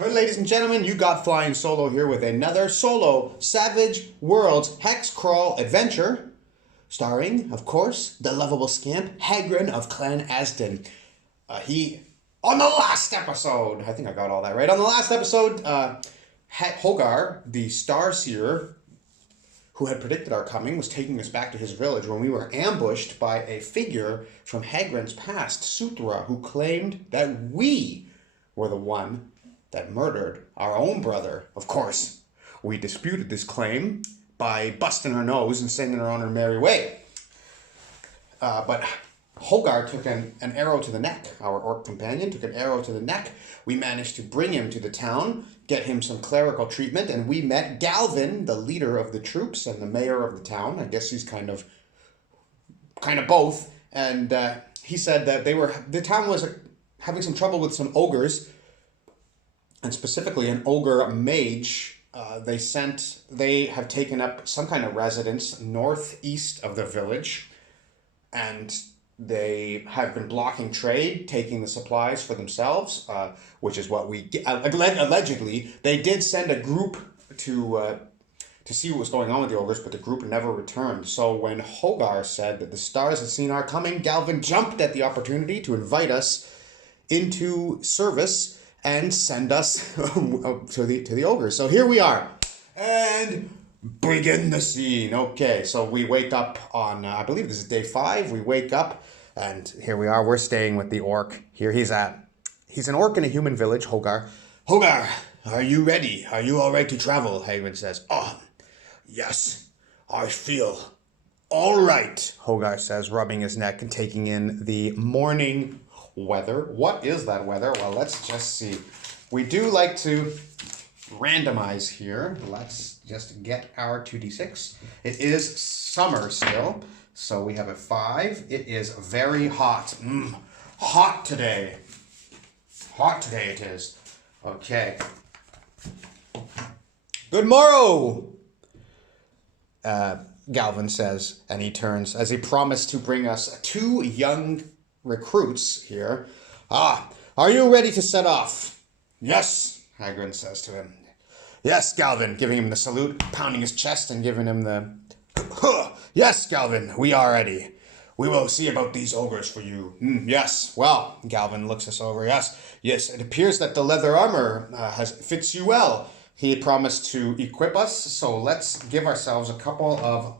Well, ladies and gentlemen, you got Flying Solo here with another solo Savageworlds hexcrawl adventure, starring, of course, the lovable scamp Hagren of Clan Asden. On the last episode, I think I got all that right. On the last episode, Hogar, the Starseer, who had predicted our coming, was taking us back to his village when we were ambushed by a figure from Hagren's past, Sutra, who claimed that we were the one that murdered our own brother. Of course, we disputed this claim by busting our nose and sending her on her merry way. But Hogar took an arrow to the neck. Our orc companion took an arrow to the neck. We managed to bring him to the town, get him some clerical treatment, and we met Galvyn, the leader of the troops and the mayor of the town. I guess he's kind of both. And he said that the town was having some trouble with some ogres, and specifically an ogre mage. They have taken up some kind of residence northeast of the village, and they have been blocking trade, taking the supplies for themselves, which is what we allegedly. They did send a group to see what was going on with the ogres, but the group never returned. So when Hogar said that the stars had seen our coming, Galvyn jumped at the opportunity to invite us into service and send us to the ogres. So here we are, and begin the scene. Okay, so we wake up on, I believe this is day 5. We wake up, and here we are. We're staying with the orc. Here he's at. He's an orc in a human village, Hogar. Hogar, are you ready? Are you all right to travel? Hagrid says. Yes, I feel all right, Hogar says, rubbing his neck and taking in the morning weather. What is that weather? Well, let's just see. We do like to randomize here. Let's just get our 2d6. It is summer still, so we have a 5. It is very hot. Hot today. Hot today it is. Okay. Good morrow, Galvyn says, and he turns as he promised to bring us 2 young recruits here. Are you ready to set off? Yes, Hagrid says to him. Yes, Galvyn, giving him the salute, pounding his chest and giving him the... Yes, Galvyn, we are ready. We will see about these ogres for you. Yes, well, Galvyn looks us over. Yes, it appears that the leather armor fits you well. He promised to equip us, so let's give ourselves a couple of...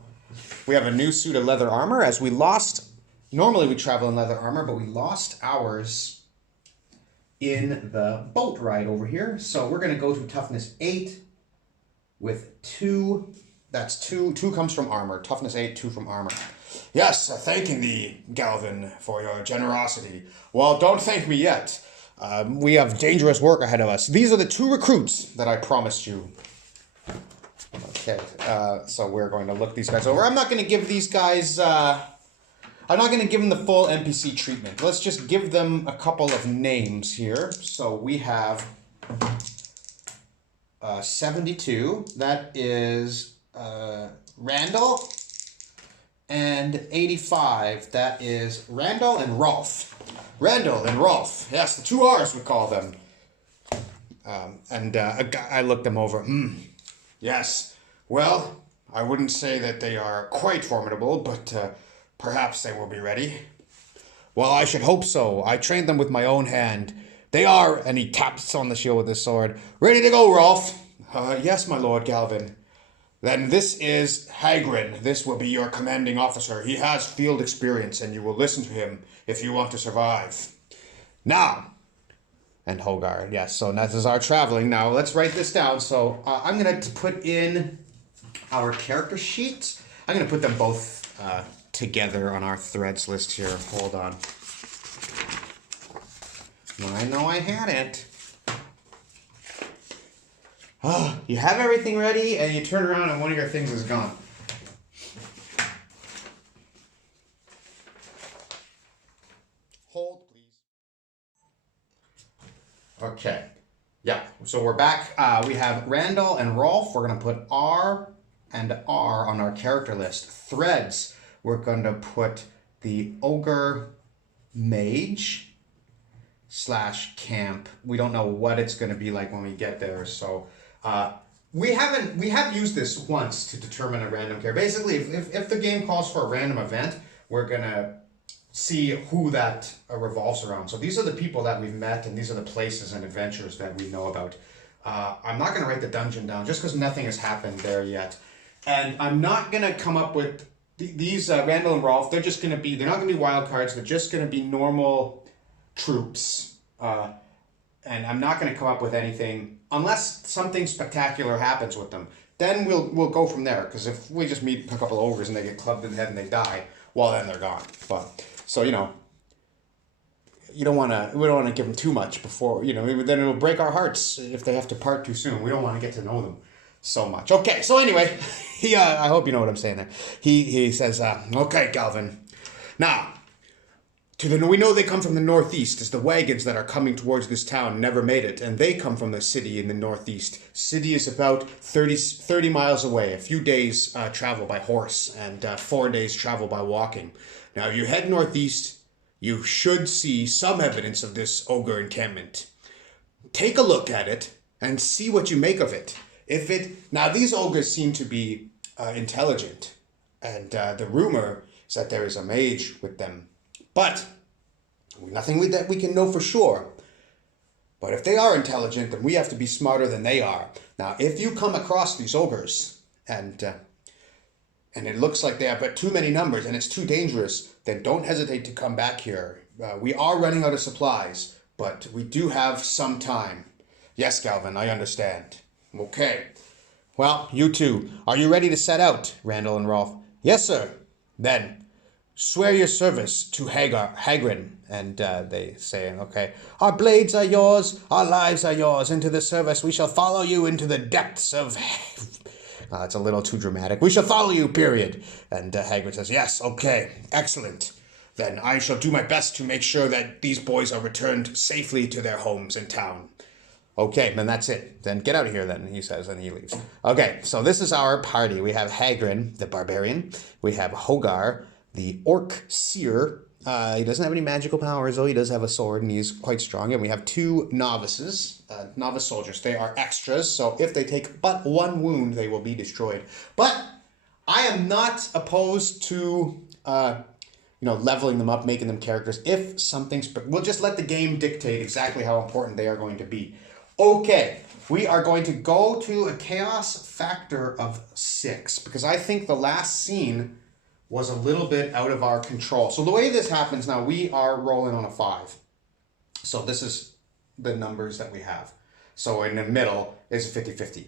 We have a new suit of leather armor, as we lost... Normally we travel in leather armor, but we lost ours in the boat ride over here. So we're going to go to toughness 8 with 2. That's 2. 2 comes from armor. Toughness 8, 2 from armor. Yes, thanking thee, Galvyn, for your generosity. Well, don't thank me yet. We have dangerous work ahead of us. These are the 2 recruits that I promised you. Okay, so we're going to look these guys over. I'm not going to give these guys... I'm not going to give them the full NPC treatment. Let's just give them a couple of names here. So we have 72. That is Randall. And 85. That is Randall and Rolf. Randall and Rolf. Yes, the 2 R's we call them. I looked them over. Yes. Well, I wouldn't say that they are quite formidable, but... perhaps they will be ready. Well, I should hope so. I trained them with my own hand. They are, and he taps on the shield with his sword. Ready to go, Rolf? Yes, my lord Galvyn. Then this is Hagren. This will be your commanding officer. He has field experience, and you will listen to him if you want to survive. Now, and Hogar, yes, so this is our traveling. Now, let's write this down. So I'm going to put in our character sheets. I'm going to put them both... together on our threads list here. Hold on. I know I had it. You have everything ready and you turn around and one of your things is gone. Hold, please. Okay. Yeah, so we're back. We have Randall and Rolf. We're going to put R and R on our character list. Threads. We're going to put the ogre mage, slash camp. We don't know what it's going to be like when we get there. So we have used this once to determine a random character. Basically, if the game calls for a random event, we're going to see who that revolves around. So these are the people that we've met, and these are the places and adventures that we know about. I'm not going to write the dungeon down just because nothing has happened there yet. And I'm not going to come up with these Randall and Rolf. They're not going to be wild cards. They're just going to be normal troops. And I'm not going to come up with anything unless something spectacular happens with them. Then we'll go from there. Because if we just meet a couple of ogres and they get clubbed in the head and they die, well, then they're gone. But so we don't want to give them too much before, then it'll break our hearts if they have to part too soon. We don't want to get to know them so much. Okay, so anyway, I hope you know what I'm saying there. He says, okay, Galvyn. Now, we know they come from the northeast, as the wagons that are coming towards this town never made it, and they come from the city in the northeast. City is about 30 miles away, a few days travel by horse, and 4 days travel by walking. Now, if you head northeast, you should see some evidence of this ogre encampment. Take a look at it and see what you make of it. Now, these ogres seem to be intelligent, and the rumor is that there is a mage with them. But nothing that we can know for sure. But if they are intelligent, then we have to be smarter than they are. Now, if you come across these ogres and it looks like they have but too many numbers and it's too dangerous, then don't hesitate to come back here. We are running out of supplies, but we do have some time. Yes, Galvyn, I understand. Okay. Well, you two, are you ready to set out, Randall and Rolf? Yes, sir. Then, swear your service to Hagren. And they say, okay, our blades are yours, our lives are yours. Into the service we shall follow you into the depths of... it's a little too dramatic. We shall follow you, period. And Hagrid says, yes, okay, excellent. Then I shall do my best to make sure that these boys are returned safely to their homes in town. Okay, then that's it. Then get out of here then, he says, and he leaves. Okay, so this is our party. We have Hagren, the barbarian. We have Hogar, the orc seer. He doesn't have any magical powers, though. He does have a sword, and he's quite strong. And we have two novices, novice soldiers. They are extras, so if they take but one wound, they will be destroyed. But I am not opposed to, leveling them up, making them characters. If something's... We'll just let the game dictate exactly how important they are going to be. Okay, we are going to go to a chaos factor of 6, because I think the last scene was a little bit out of our control. So the way this happens now, we are rolling on a 5. So this is the numbers that we have. So in the middle is 50-50.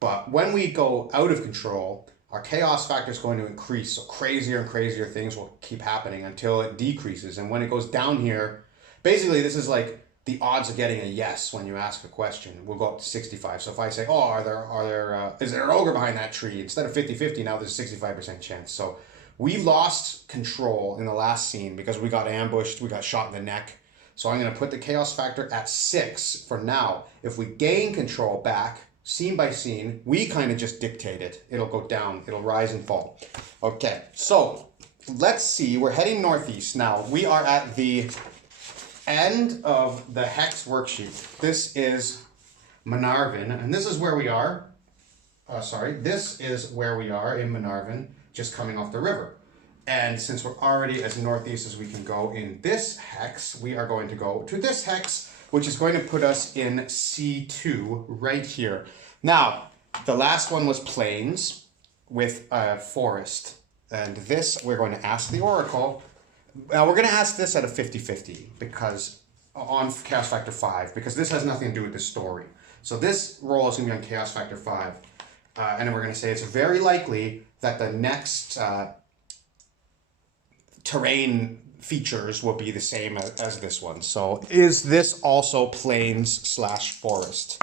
But when we go out of control, our chaos factor is going to increase. So crazier and crazier things will keep happening until it decreases. And when it goes down here, basically this is like the odds of getting a yes when you ask a question will go up to 65. So if I say, is there an ogre behind that tree? Instead of 50-50, now there's a 65% chance. So we lost control in the last scene because we got ambushed, we got shot in the neck. So I'm going to put the chaos factor at 6 for now. If we gain control back, scene by scene, we kind of just dictate it. It'll go down, it'll rise and fall. Okay, so let's see, we're heading northeast now. We are at the end of the hex worksheet. This is Menarvin, and this is where we are. This is where we are in Menarvin, just coming off the river. And since we're already as northeast as we can go in this hex, we are going to go to this hex, which is going to put us in C2 right here. Now, the last one was plains with a forest. And this, we're going to ask the Oracle. Now, we're going to ask this at a 50-50 because on Chaos Factor 5, because this has nothing to do with the story. So this roll is going to be on Chaos Factor 5. And then we're going to say it's very likely that the next terrain features will be the same as this one. So is this also plains/forest?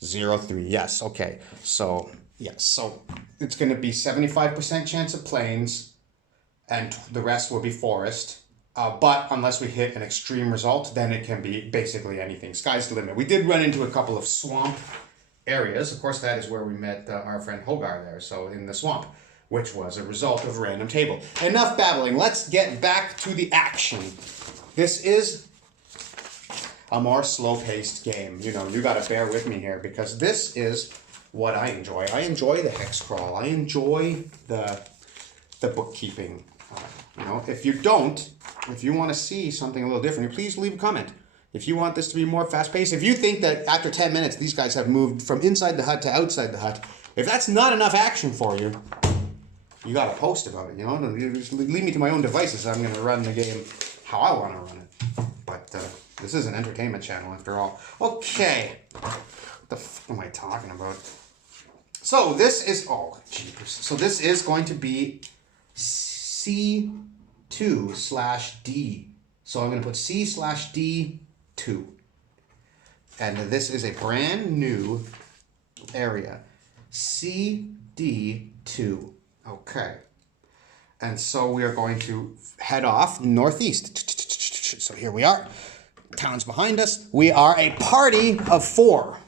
0-3, yes, okay. So, yes, so it's going to be 75% chance of plains, and the rest will be forest. But unless we hit an extreme result, then it can be basically anything. Sky's the limit. We did run into a couple of swamp areas. Of course, that is where we met our friend Hogar there, so in the swamp, which was a result of a random table. Enough babbling. Let's get back to the action. This is a more slow-paced game. You know, you got to bear with me here because this is what I enjoy. I enjoy the hex crawl. I enjoy the bookkeeping. You know, if you want to see something a little different, please leave a comment. If you want this to be more fast-paced, if you think that after 10 minutes these guys have moved from inside the hut to outside the hut, if that's not enough action for you, you got to post about it. You know, you just leave me to my own devices. I'm going to run the game how I want to run it. But this is an entertainment channel after all. Okay, what the fuck am I talking about? So this is So this is going to be C2/D. So I'm going to put C/D2. And this is a brand new area. CD2. Okay. And so we are going to head off northeast. So here we are. Town's behind us. We are a party of 4.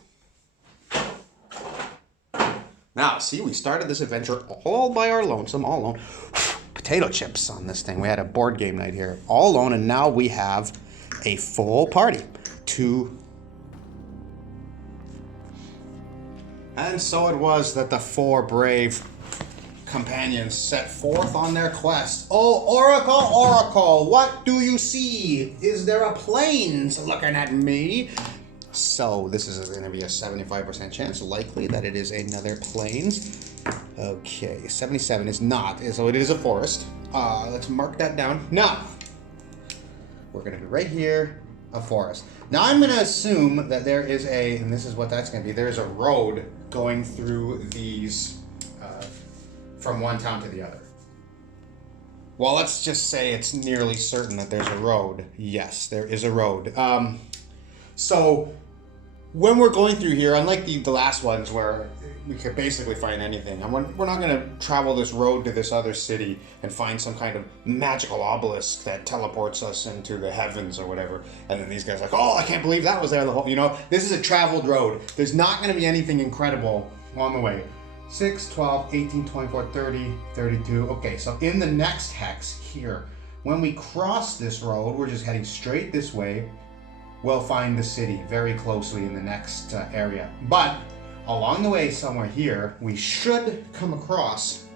Now, see, we started this adventure all by our lonesome, all alone. Potato chips on this thing. We had a board game night here, all alone, and now we have a full party. 2. And so it was that the 4 brave companions set forth on their quest. Oh, Oracle, Oracle, what do you see? Is there a plains looking at me? So this is going to be a 75% chance, likely, that it is another plains. Okay, 77 is not, so it is a forest. Let's mark that down. Now, we're going to be right here, a forest. Now I'm going to assume that there is and this is what that's going to be, there's a road going through these from one town to the other. Well, let's just say it's nearly certain that there's a road. Yes, there is a road. So when we're going through here, unlike the last ones where we could basically find anything, and we're not going to travel this road to this other city and find some kind of magical obelisk that teleports us into the heavens or whatever, and then these guys are like, oh, I can't believe that was there the whole, you know, this is a traveled road. There's not going to be anything incredible on the way. 6, 12, 18, 24, 30, 32. Okay, so in the next hex here, when we cross this road, we're just heading straight this way. We'll find the city very closely in the next area. But along the way somewhere here, we should come across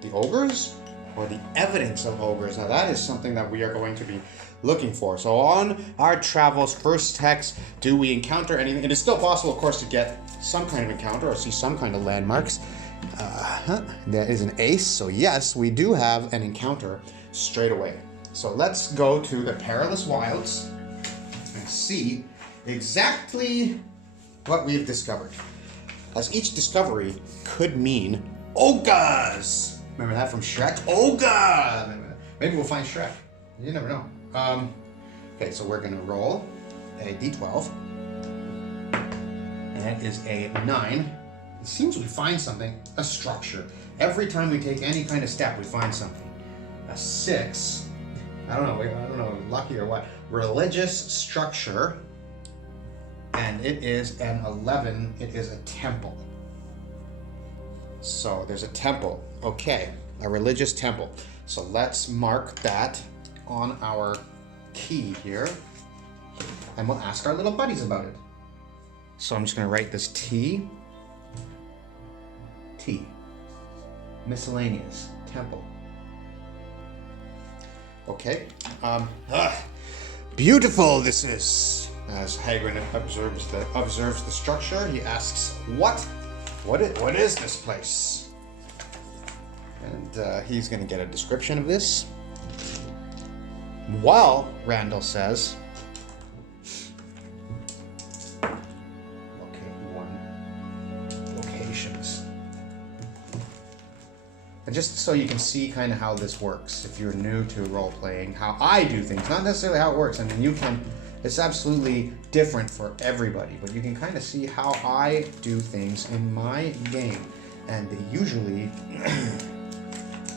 the ogres or the evidence of ogres. Now that is something that we are going to be looking for. So on our travels, first hex, do we encounter anything? It is still possible, of course, to get some kind of encounter or see some kind of landmarks. That is an ace, so yes, we do have an encounter straight away. So let's go to the Perilous Wilds and see exactly what we've discovered. As each discovery could mean ogres. Remember that from Shrek? Ogre! Maybe we'll find Shrek. You never know. Okay, so we're gonna roll a d12. And that is a 9. It seems we find something, a structure. Every time we take any kind of step, we find something. A 6. I don't know, lucky or what. Religious structure. And it is an 11. It is a temple. So there's a temple. Okay, a religious temple. So let's mark that on our key here. And we'll ask our little buddies about it. So I'm just going to write this T. Miscellaneous. Temple. Okay. Beautiful this is. As Hagren observes the structure, he asks, what is this place? And he's going to get a description of this. While Randall says, locations. And just so you can see kind of how this works, if you're new to role-playing, how I do things, not necessarily how it works. I mean, it's absolutely different for everybody, but you can kind of see how I do things in my game. And usually,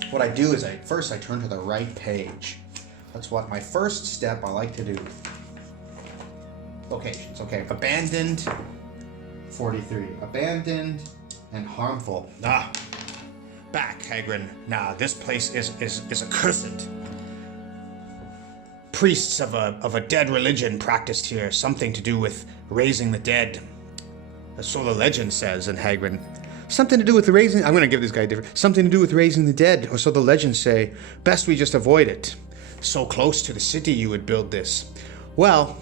what I do is first I turn to the right page. That's what my first step I like to do. Locations, okay. Abandoned, 43. Abandoned and harmful. Back, Hagren. Nah, this place is accursed. priests of a dead religion practiced here, something to do with raising the dead. So the legend says. And Hagren, something to do with raising... I'm going to give this guy a different... Something to do with raising the dead, or so the legends say. Best we just avoid it. So close to the city you would build this. Well,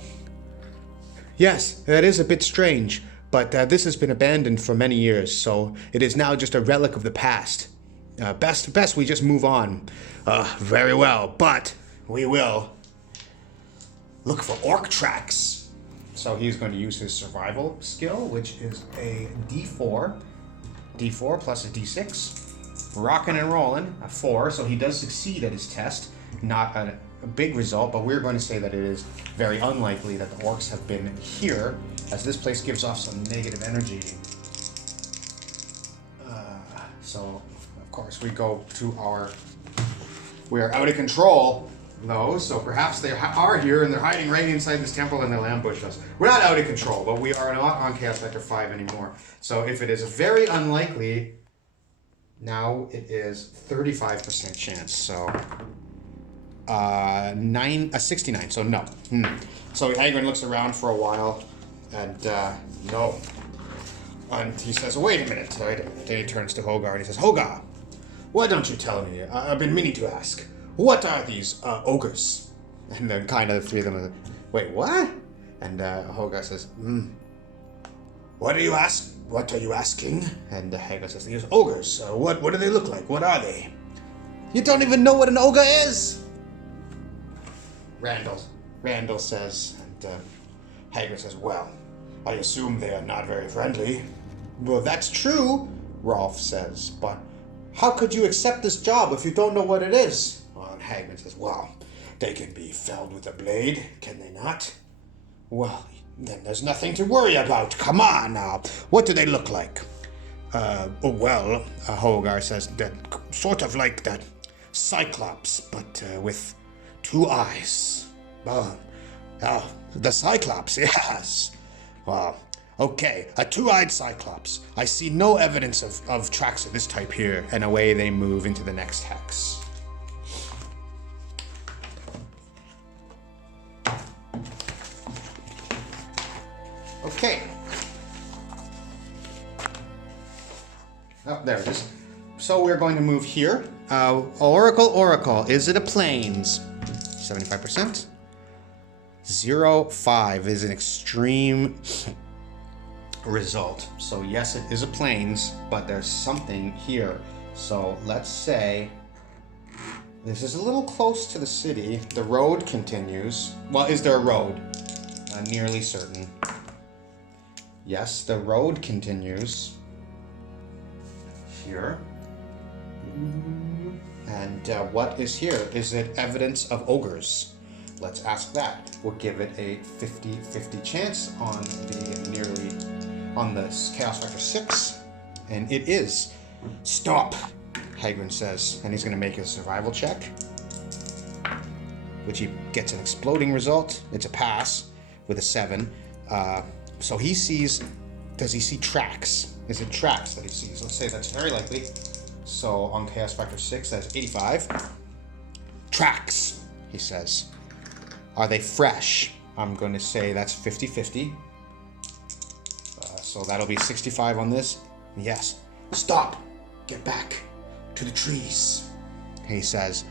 yes, that is a bit strange, but this has been abandoned for many years, so it is now just a relic of the past. Best we just move on. Very well, but we will look for orc tracks. So he's going to use his survival skill, which is a D4. D4 plus a D6. Rocking and rolling, a 4, so he does succeed at his test. Not a big result, but we're going to say that it is very unlikely that the orcs have been here, as this place gives off some negative energy. So, of course, we go to we're out of control, though, so perhaps they are here and they're hiding right inside this temple and they'll ambush us. We're not out of control, but we are not on Chaos Factor 5 anymore. So if it is very unlikely, now it is 35% chance, so 69, so no. So Hagren looks around for a while, and no. And he says, wait a minute. Then he turns to Hogar and he says, Hogar, why don't you tell me? I've been meaning to ask. What are these ogres? And then kind of the three of them are like, wait, what? And Hogar says, What are you asking? And Hagrid says, these ogres, what do they look like? What are they? You don't even know what an ogre is! Randall says, and Hagrid says, well, I assume they are not very friendly. Well, that's true, Rolf says, but how could you accept this job if you don't know what it is? Well, and Hagrid says, well, they can be felled with a blade, can they not? Well, then there's nothing to worry about. Come on now. What do they look like? Hogar says, that sort of like that Cyclops, but with 2 eyes. The Cyclops, yes. Well, okay, a 2-eyed Cyclops. I see no evidence of tracks of this type here. And away they move into the next hex. Okay. Oh, there it is. So we're going to move here. Oracle, is it a plains? 75%. 0.5 is an extreme result. So yes, it is a plains, but there's something here. So let's say this is a little close to the city. The road continues. Well, is there a road? Nearly certain. Yes, the road continues here. And what is here? Is it evidence of ogres? Let's ask that. We'll give it a 50-50 chance on the Chaos Factor 6. And it is. Stop, Hagren says. And he's going to make a survival check, which he gets an exploding result. It's a pass with a 7. So he sees, does he see tracks? Is it tracks that he sees? Let's say that's very likely. So on Chaos Factor 6, that's 85. Tracks, he says. Are they fresh? I'm going to say that's 50-50. So that'll be 65 on this. Yes. Stop. Get back to the trees, he says.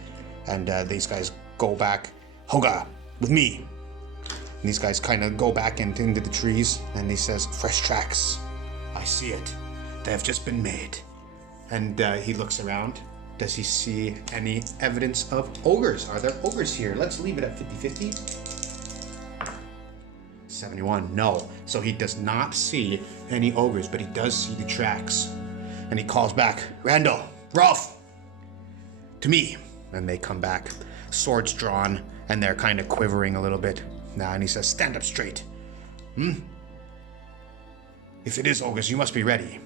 And these guys go back. Hoga, with me. And these guys kind of go back into the trees. And he says, fresh tracks. I see it. They have just been made. And he looks around. Does he see any evidence of ogres? Are there ogres here? Let's leave it at 50-50. 71, no. So he does not see any ogres, but he does see the tracks. And he calls back, Randall, Rolf, to me. And they come back, swords drawn, and they're kind of quivering a little bit. Now, and he says, stand up straight. If it is ogres, you must be ready.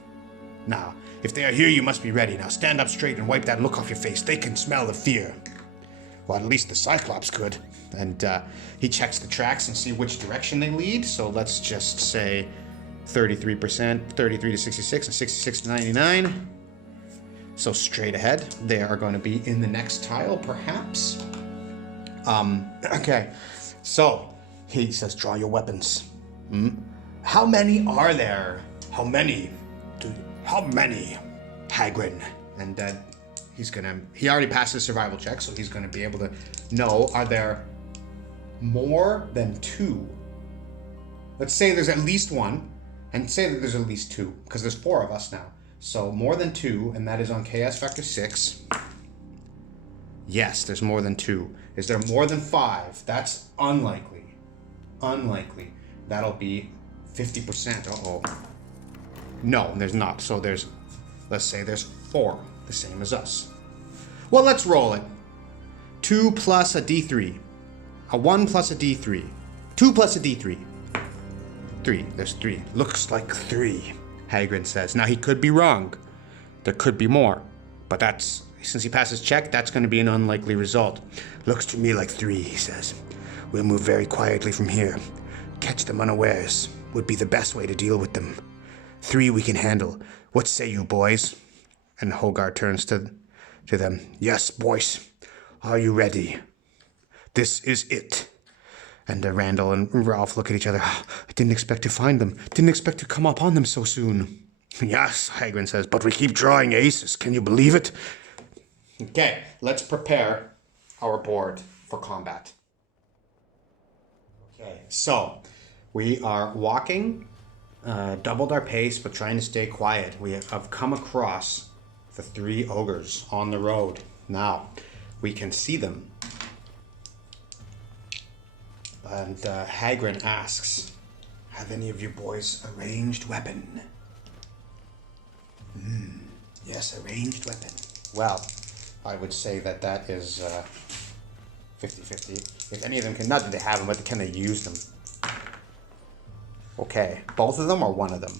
Now, if they are here, you must be ready. Now stand up straight and wipe that look off your face. They can smell the fear. Well, at least the Cyclops could. And he checks the tracks and see which direction they lead. So let's just say 33%, 33 to 66, and 66 to 99. So straight ahead. They are going to be in the next tile, perhaps. Okay. So, he says, draw your weapons. How many are there? How many? How many? Hagren. And he already passed his survival check, so he's gonna be able to know, are there more than 2? Let's say there's at least 1, and say that there's at least 2, because there's 4 of us now. So more than 2, and that is on KS factor 6. Yes, there's more than 2. Is there more than 5? That's unlikely. Unlikely. That'll be 50%. Uh-oh. No, there's not. So let's say there's 4, the same as us. Well, let's roll it. 2 plus a D3. A 1 plus a D3. 2 plus a D3. 3. There's 3. Looks like 3, Hagren says. Now, he could be wrong. There could be more. But since he passed his check, that's going to be an unlikely result. Looks to me like 3, he says. We'll move very quietly from here. Catch them unawares would be the best way to deal with them. 3 we can handle. What say you, boys? And Hogar turns to them. Yes, boys. Are you ready? This is it. And Randall and Ralph look at each other. I didn't expect to find them. Didn't expect to come upon them so soon. Yes, Hagren says, but we keep drawing aces. Can you believe it? Okay, let's prepare our board for combat. Okay, so we are walking, doubled our pace, but trying to stay quiet. We have come across the 3 ogres on the road. Now, we can see them. And Hagren asks, have any of you boys a ranged weapon? Yes, a ranged weapon. Well, I would say that is 50-50. If any of them can, not that they have them, but can they use them? Okay, both of them or one of them?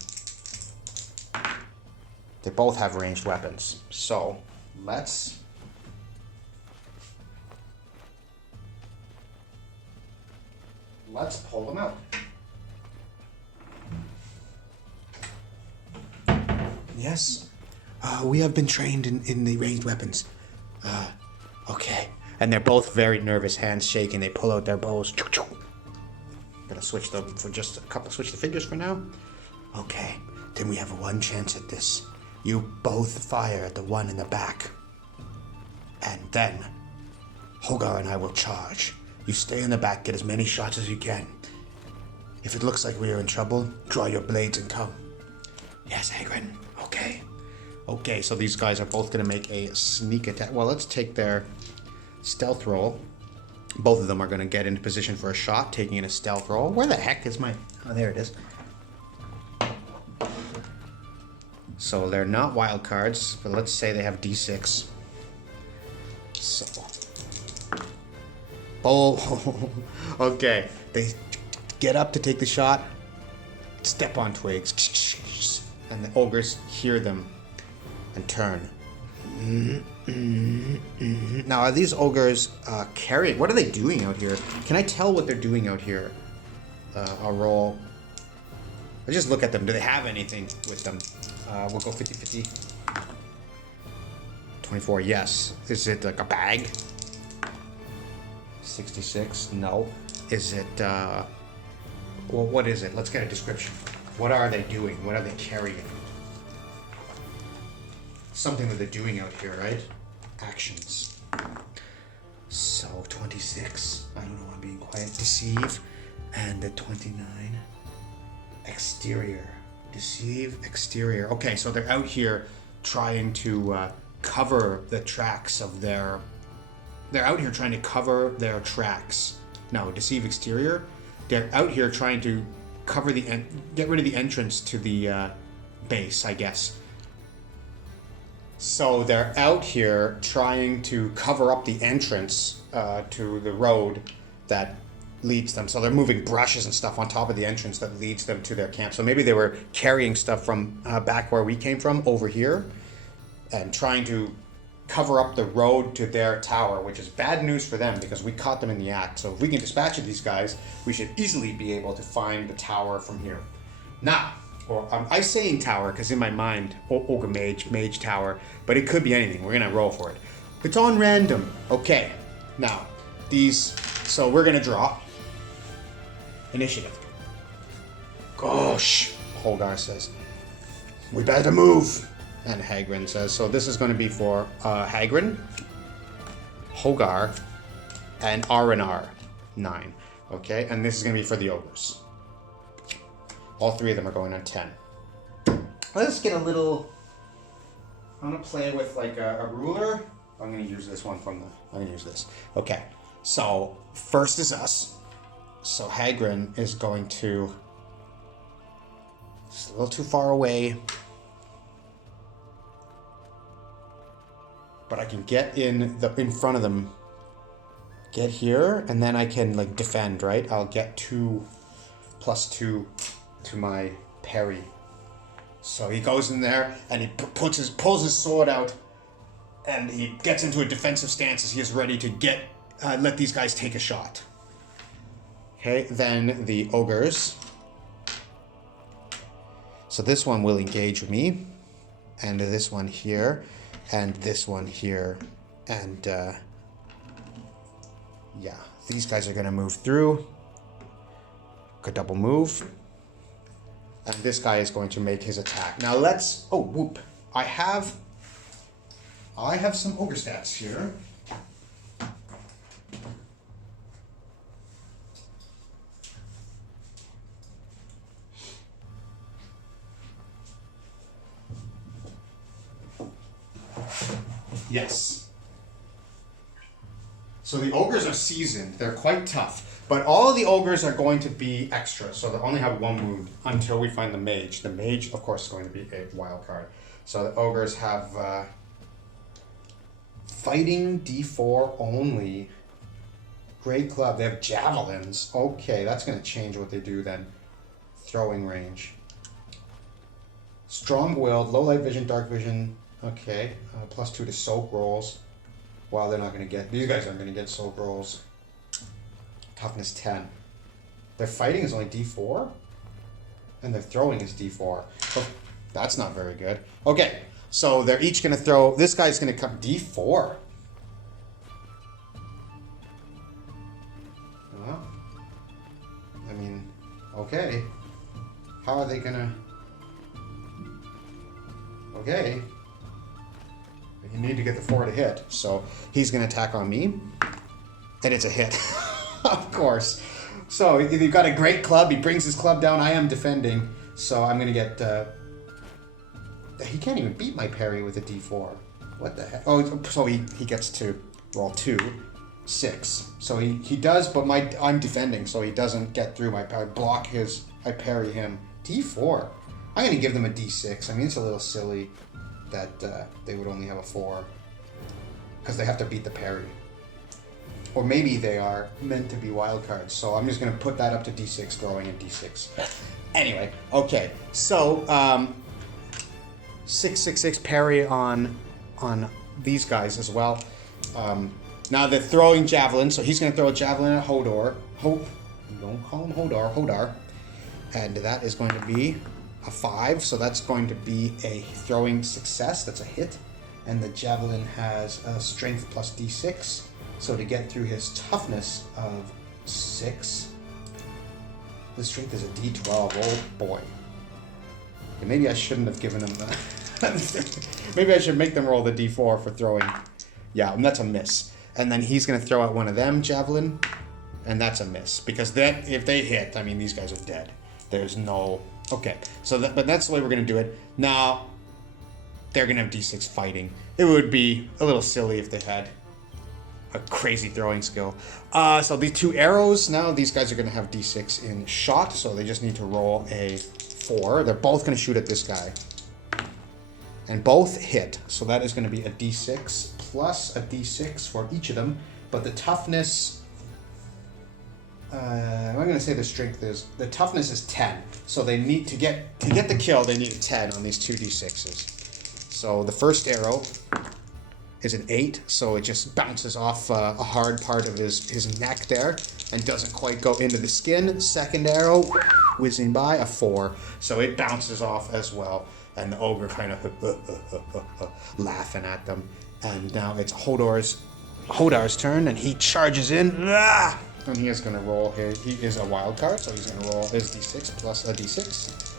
They both have ranged weapons. So, let's pull them out. Yes, we have been trained in the ranged weapons. Okay. And they're both very nervous, hands shaking. They pull out their bows. Gonna switch them for just a couple. Switch the figures for now. Okay. Then we have one chance at this. You both fire at the one in the back. And then Hogar and I will charge. You stay in the back, get as many shots as you can. If it looks like we are in trouble, draw your blades and come. Yes, Hagren. Okay. Okay, so these guys are both going to make a sneak attack. Well, let's take their stealth roll. Both of them are going to get into position for a shot, taking in a stealth roll. Where the heck is my... Oh, there it is. So they're not wild cards, but let's say they have D6. So... Oh, okay. They get up to take the shot, step on twigs, and the ogres hear them and turn. Now, are these ogres carrying? What are they doing out here? Can I tell what they're doing out here? I'll roll. Let's just look at them. Do they have anything with them? We'll go 50-50. 24, yes. Is it like a bag? 66, no. Is it, well, what is it? Let's get a description. What are they doing? What are they carrying? Something that they're doing out here, right? Actions. So, 26. I don't know, I'm being quiet. Deceive. And the 29. Exterior. Deceive, exterior. Okay, so they're out here trying to cover the tracks of their... They're out here trying to cover their tracks. No, deceive exterior. They're out here trying to cover get rid of the entrance to the base, I guess. So they're out here trying to cover up the entrance to the road that leads them. So they're moving brushes and stuff on top of the entrance that leads them to their camp. So maybe they were carrying stuff from back where we came from over here and trying to cover up the road to their tower, which is bad news for them because we caught them in the act. So if we can dispatch these guys, we should easily be able to find the tower from here. Now, or I'm saying tower because in my mind, Ogre Mage Tower, but it could be anything. We're gonna roll for it. It's on random. Okay, now these, so we're gonna draw. Initiative. Gosh, Holgar says. We better move. And Hagren says, so this is gonna be for Hagren, Holgar, and Arinar 9. Okay, and this is gonna be for the ogres. All three of them are going on 10. Let's get a little. I'm gonna play with like a ruler. I'm gonna use this one from the. I'm gonna use this. Okay, so first is us. So Hagren is going to. It's a little too far away. But I can get in front of them. Get here, and then I can like defend, right? I'll get 2+2 to my parry. So he goes in there and he pulls his sword out, and he gets into a defensive stance as he is ready to let these guys take a shot. Okay, then the ogres. So this one will engage with me, and this one here, and this one here, and yeah, these guys are going to move through. Could double move. And this guy is going to make his attack. Now let's... Oh, whoop. I have some ogre stats here. Yes. So the ogres are seasoned. They're quite tough. But all of the ogres are going to be extra. So they only have one wound until we find the mage. The mage, of course, is going to be a wild card. So the ogres have fighting D4 only. Great club. They have javelins. Okay, that's going to change what they do then. Throwing range. Strong-willed, low light vision, dark vision. Okay, +2 to soak rolls. Well, they're not going to get... These guys aren't going to get soak rolls. Toughness 10. Their fighting is only D4? And their throwing is D4. Oh, that's not very good. Okay, so they're each going to throw... This guy's going to come... D4? Well, I mean, okay. How are they going to... Okay. You need to get the 4 to hit. So he's going to attack on me. And it's a hit. Of course. So if you've got a great club, he brings his club down. I am defending. So I'm going to get... He can't even beat my parry with a D4. What the heck? Oh, so he gets to roll 2. 6. So he does, but I'm defending. So he doesn't get through my parry. I parry him. D4. I'm going to give them a D6. I mean, it's a little silly that they would only have a 4 because they have to beat the parry, or maybe they are meant to be wild cards. So I'm just going to put that up to D6, throwing a D6. Anyway, okay. So 666 parry on these guys as well. Now they're throwing javelin, so he's going to throw a javelin at Hodor. Don't call him Hodar. And that is going to be a 5, so that's going to be a throwing success. That's a hit. And the javelin has a strength plus D6. So to get through his toughness of 6, the strength is a D12. Oh boy. Okay, maybe I shouldn't have given him the... Maybe I should make them roll the D4 for throwing. Yeah, and that's a miss. And then he's going to throw out one of them, javelin. And that's a miss. Because then, if they hit, I mean, these guys are dead. There's no... Okay, so but that's the way we're going to do it. Now, they're going to have D6 fighting. It would be a little silly if they had a crazy throwing skill. So these 2 arrows, now these guys are going to have D6 in shot, so they just need to roll a 4. They're both going to shoot at this guy. And both hit, so that is going to be a D6 plus a D6 for each of them. But the toughness... I'm going to say the toughness is 10. So they need to get the kill, they need a 10 on these 2 D6s. So the first arrow is an 8, so it just bounces off a hard part of his neck there and doesn't quite go into the skin. Second arrow, whizzing by, a 4, so it bounces off as well. And the ogre kind of laughing at them. And now it's Hodor's Hodar's turn, and he charges in. Ah! And he is going to roll his... He is a wild card, so he's going to roll his d6 plus a d6.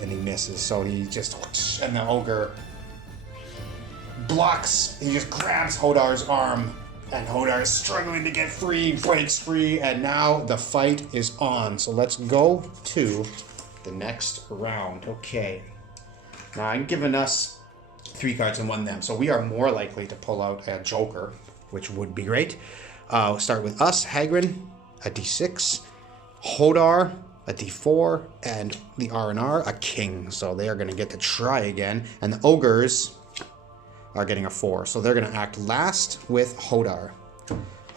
And he misses, so he just... And the ogre blocks. He just grabs Hodar's arm, and Hodar is struggling to get free, breaks free, and now the fight is on. So let's go to the next round. Okay. Now, I'm giving us 3 cards and 1 them, so we are more likely to pull out a Joker, which would be great. We'll start with us, Hagren, a d6, Hodar, a d4, and the R&R, a king. So they are going to get to try again, and the ogres are getting a 4. So they're going to act last with Hodar.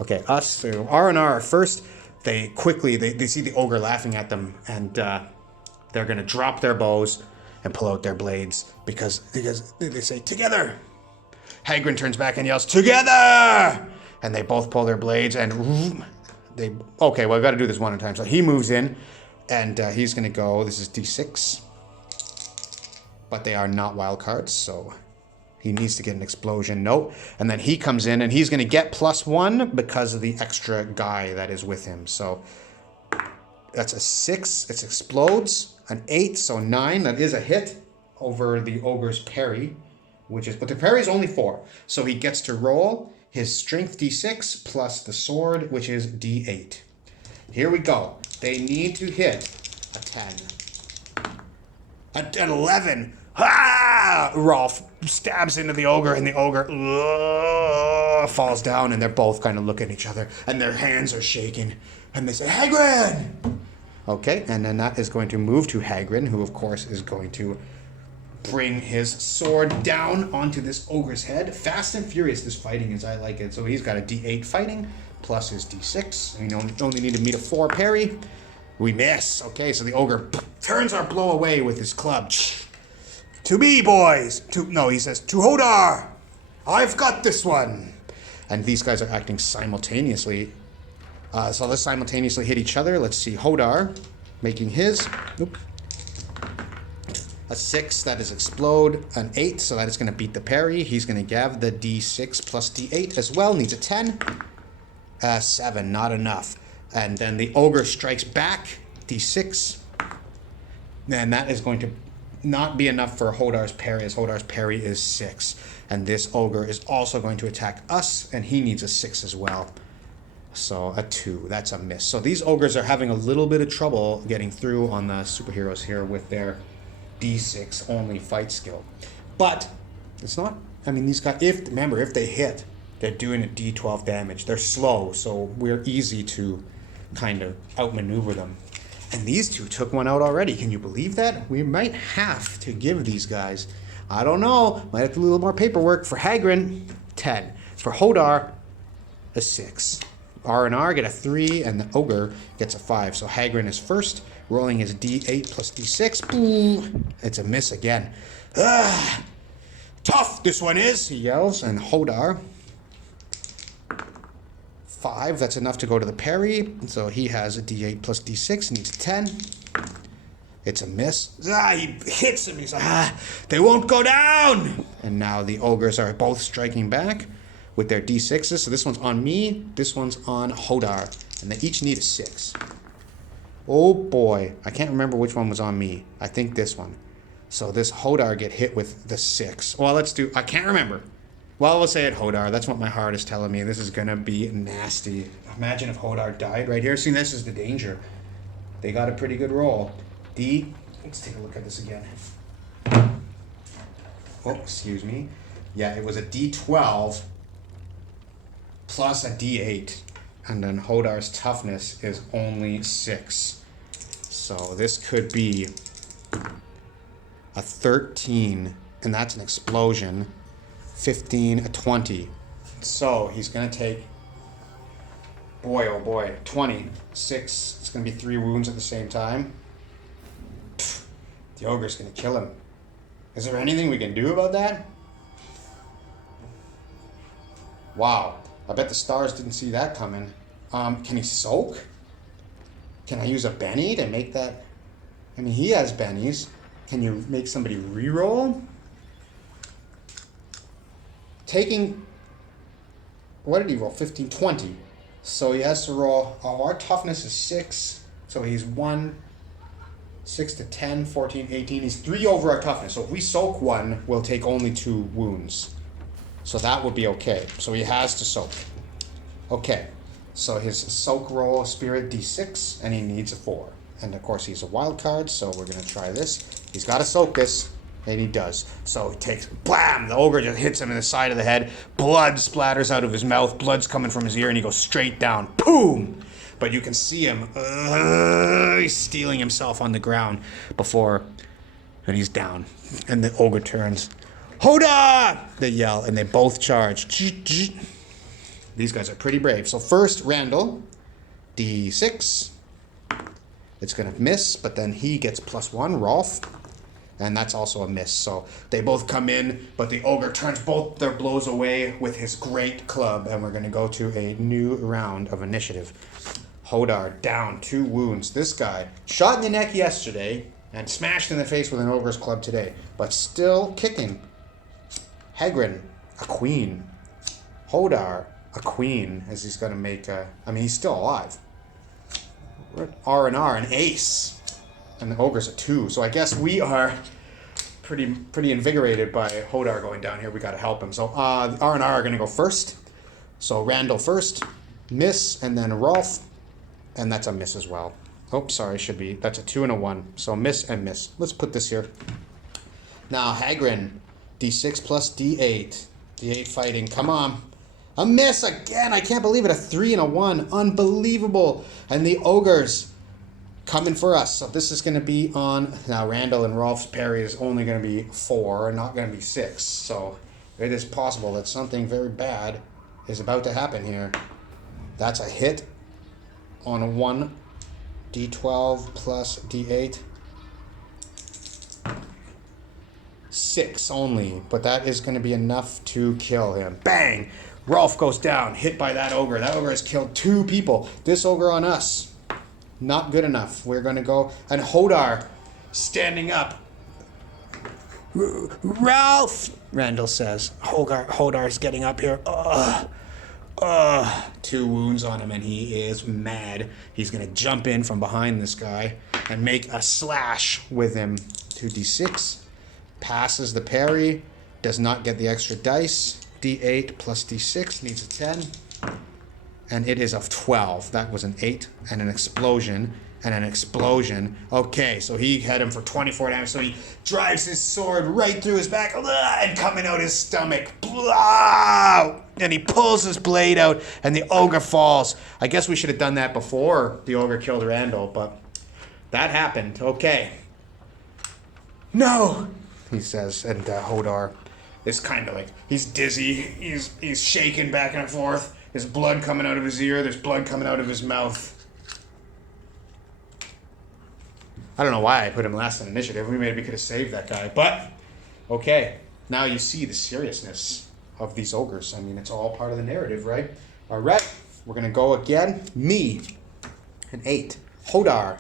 Okay, us, so R&R are first. They quickly, they see the ogre laughing at them, and they're going to drop their bows and pull out their blades because they say, together! Hagren turns back and yells, together! And they both pull their blades and they... Okay, well, I've got to do this one at a time. So he moves in and he's going to go... This is d6. But they are not wild cards, so he needs to get an explosion. Nope. And then he comes in and he's going to get +1 because of the extra guy that is with him. So that's a 6. It explodes. An 8, so 9. That is a hit over the ogre's parry, which is... But the parry is only 4. So he gets to roll his strength d6 plus the sword, which is d8. Here we go. They need to hit a 10. An 11. Ah! Rolf stabs into the ogre, and the ogre falls down, and they're both kind of looking at each other, and their hands are shaking, and they say, Hagren! Okay, and then that is going to move to Hagren, who, of course, is going to bring his sword down onto this ogre's head. Fast and furious, this fighting is. I like it. So he's got a d8 fighting, plus his d6. We only need to meet a 4 parry. We miss. Okay, so the ogre turns our blow away with his club. To me, boys. He says, to Hodar. I've got this one. And these guys are acting simultaneously. So let's simultaneously hit each other. Let's see, Hodar making his. Nope. A 6, that is explode. An 8, so that is going to beat the parry. He's going to have the d6 plus d8 as well. Needs a 10. 7, not enough. And then the ogre strikes back. d6. And that is going to not be enough for Hodar's parry, as Hodar's parry is 6. And this ogre is also going to attack us, and he needs a 6 as well. So a 2, that's a miss. So these ogres are having a little bit of trouble getting through on the superheroes here with their d6 only fight skill. But it's not, I mean, these guys, if they hit, they're doing a d12 damage. They're slow, so we're easy to kind of outmaneuver them. And these two took one out already. Can you believe that? We might have to give these guys, I don't know, might have to do a little more paperwork. For Hagren, 10. For Hodar, a 6. R&R get a 3, and the ogre gets a 5. So Hagren is first, rolling his d8 plus d6. Boom! It's a miss again. Ah! Tough this one is, he yells. And Hodar, 5. That's enough to go to the parry. So he has a d8 plus d6, needs a 10. It's a miss. Ah, he hits him. He's like, they won't go down! And now the ogres are both striking back with their d6s. So this one's on me, this one's on Hodar. And they each need a 6. Oh boy, I can't remember which one was on me. I think this one. So this Hodar get hit with the 6. Well, I can't remember. Well, we'll say it Hodar. That's what my heart is telling me. This is gonna be nasty. Imagine if Hodar died right here. See, this is the danger. They got a pretty good roll. Let's take a look at this again. Oh, excuse me. Yeah, it was a d12 plus a d8. And then Hodar's toughness is only 6. So this could be a 13, and that's an explosion. 15, a 20. So he's going to take, boy, oh boy, 20. 6. It's going to be 3 wounds at the same time. The ogre's going to kill him. Is there anything we can do about that? Wow. I bet the stars didn't see that coming. Can he soak? Can I use a Benny to make that? I mean, he has Bennies. Can you make somebody reroll? Taking what did he roll? 15, 20. So he has to roll, our toughness is 6. So he's 1, 6 to 10, 14, 18. He's 3 over our toughness. So if we soak 1, we'll take only 2 wounds. So that would be okay. So he has to soak. Okay. So his soak roll, spirit D6, and he needs a 4. And of course he's a wild card, so we're going to try this. He's got to soak this, and he does. So he takes, blam! The ogre just hits him in the side of the head. Blood splatters out of his mouth. Blood's coming from his ear, and he goes straight down. Boom! But you can see him, he's stealing himself on the ground before, and he's down. And the ogre turns, Hoda! They yell, and they both charge. These guys are pretty brave. So first, Randall, D6. It's going to miss, but then he gets +1, Rolf. And that's also a miss. So they both come in, but the ogre turns both their blows away with his great club. And we're going to go to a new round of initiative. Hodar down 2 wounds. This guy shot in the neck yesterday and smashed in the face with an ogre's club today, but still kicking. Hagren, a queen. Hodar, a queen, as he's going to make a... I mean, he's still alive. R&R, an ace. And the ogre's a 2. So I guess we are pretty invigorated by Hodar going down here. We got to help him. So R&R are going to go first. So Randall first. Miss, and then Rolf. And that's a miss as well. Oh, sorry, should be. That's a 2 and a 1. So miss and miss. Let's put this here. Now, Hagren, D6 plus D8. D8 fighting. Come on. A miss again. I can't believe it. A 3 and a 1. Unbelievable. And the ogres coming for us. So this is going to be on... Now, Randall and Rolf's parry is only going to be 4, not going to be 6. So it is possible that something very bad is about to happen here. That's a hit on a 1. D12 plus D8. 6 only. But that is going to be enough to kill him. Bang! Rolf goes down, hit by that ogre. That ogre has killed 2 people. This ogre on us. Not good enough. We're going to go... And Hodar standing up. Ralph! Randall says. Hodar's getting up here. 2 wounds on him, and he is mad. He's going to jump in from behind this guy and make a slash with him. 2d6. Passes the parry. Does not get the extra dice. D8 plus D6 needs a 10. And it is of 12. That was an 8 and an explosion and an explosion. Okay, so he had him for 24 damage. So he drives his sword right through his back and coming out his stomach. Blah! And he pulls his blade out and the ogre falls. I guess we should have done that before the ogre killed Randall, but that happened. Okay. No, he says, and Hodar is kind of like, he's dizzy, he's shaking back and forth, there's blood coming out of his ear, there's blood coming out of his mouth. I don't know why I put him last in initiative. We maybe could have saved that guy, but okay. Now you see the seriousness of these ogres. I mean, it's all part of the narrative, right? All right, we're gonna go again. Me, an 8. Hodar,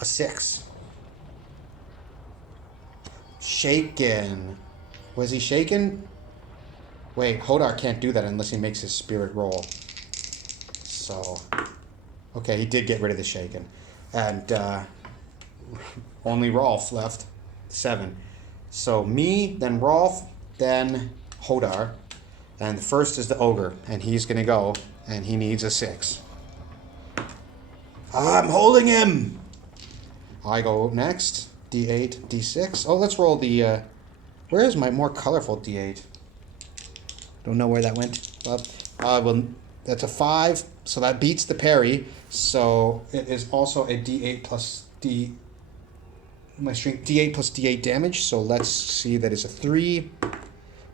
a 6. Shaken. Was he shaken? Wait, Hodar can't do that unless he makes his spirit roll. So, okay, he did get rid of the shaken. And only Rolf left. 7. So me, then Rolf, then Hodar. And the first is the ogre. And he's going to go. And he needs a 6. I'm holding him! I go next. D8, D6. Oh, let's roll the... where is my more colorful D8? Don't know where that went. Well, that's a 5, so that beats the parry. So it is also a D8 plus D... My strength, D8 plus D8 damage. So let's see, that is a 3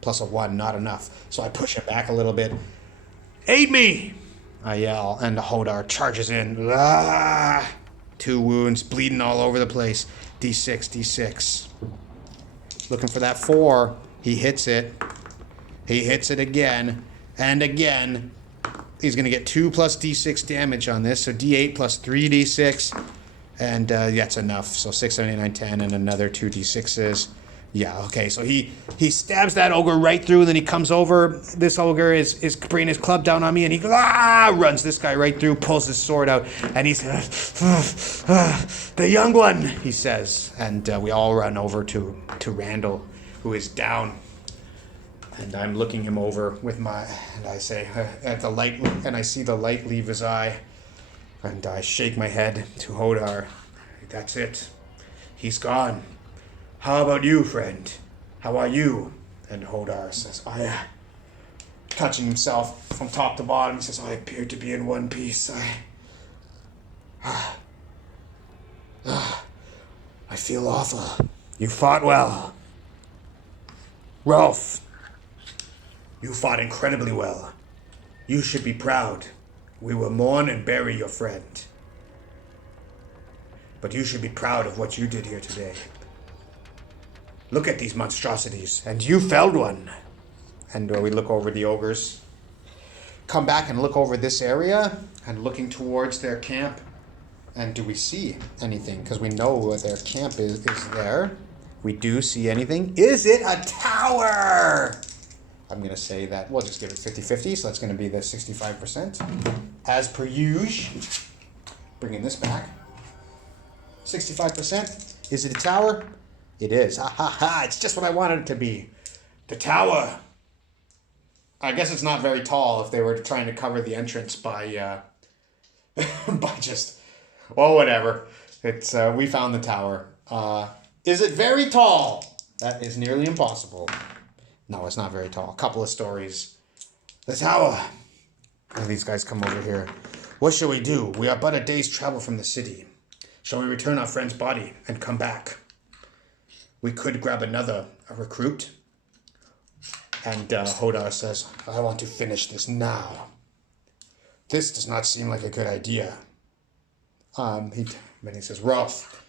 plus a 1, not enough. So I push it back a little bit. Aid me! I yell, and the Hodar charges in. Ah! 2 wounds, bleeding all over the place. D6, D6. Looking for that 4. He hits it. He hits it again. And again. He's going to get 2 plus D6 damage on this. So D8 plus 3D6. And that's enough. So 6, 7, 8, 9, 10. And another 2 D6s. Yeah, okay, so he stabs that ogre right through, and then he comes over. This ogre is bringing his club down on me, and he runs this guy right through, pulls his sword out, and he says, the young one, he says. And we all run over to Randall, who is down. And I'm looking him over with my, and I say, at the light, and I see the light leave his eye. And I shake my head to Hodar. That's it. He's gone. How about you, friend? How are you? And Hodar says, touching himself from top to bottom, he says, I appear to be in one piece. I feel awful. You fought well. Rolf, you fought incredibly well. You should be proud. We will mourn and bury your friend. But you should be proud of what you did here today. Look at these monstrosities, and you felled one. And we look over the ogres. Come back and look over this area, and looking towards their camp. And do we see anything? Because we know what their camp is there. We do see anything. Is it a tower? I'm going to say that we'll just give it 50-50, so that's going to be the 65%. As per usual. Bringing this back. 65%. Is it a tower? It is. Ha ha ha. It's just what I wanted it to be. The tower. I guess it's not very tall if they were trying to cover the entrance by by just, well, whatever. It's we found the tower. Is it very tall? That is nearly impossible. No, it's not very tall. A couple of stories. The tower. And these guys come over here. What shall we do? We are but a day's travel from the city. Shall we return our friend's body and come back? We could grab a recruit. And Hodar says, I want to finish this now. This does not seem like a good idea. Then he says, Rolf,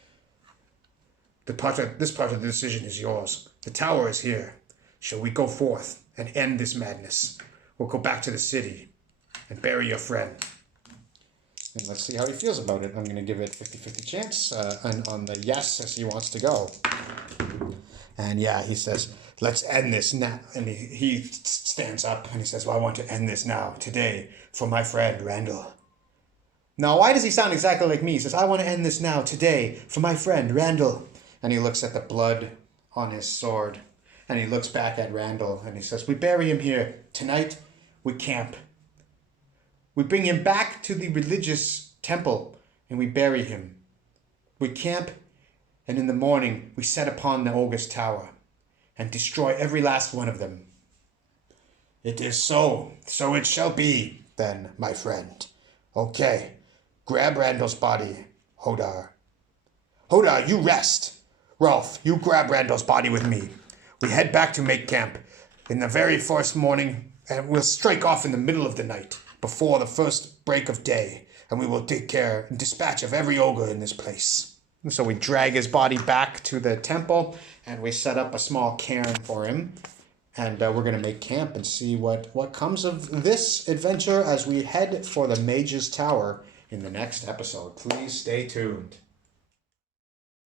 this part of the decision is yours. The tower is here. Shall we go forth and end this madness? We'll go back to the city and bury your friend. And let's see how he feels about it. I'm going to give it 50-50 chance and on the yes as he wants to go. And yeah, he says, let's end this now. And he stands up and he says, well, I want to end this now, today, for my friend Randall. Now, why does he sound exactly like me? He says, I want to end this now, today, for my friend Randall. And he looks at the blood on his sword. And he looks back at Randall and he says, we bury him here. Tonight, we camp. We bring him back to the religious temple and we bury him. We camp, and in the morning we set upon the ogre's tower and destroy every last one of them. It is so. So it shall be, then, my friend. Okay, grab Randall's body, Hodar. Hodar, you rest. Rolf, you grab Randall's body with me. We head back to make camp in the very first morning, and we'll strike off in the middle of the night, before the first break of day, and we will take care and dispatch of every ogre in this place. So we drag his body back to the temple, and we set up a small cairn for him, and we're going to make camp and see what comes of this adventure as we head for the Mage's Tower in the next episode. Please stay tuned.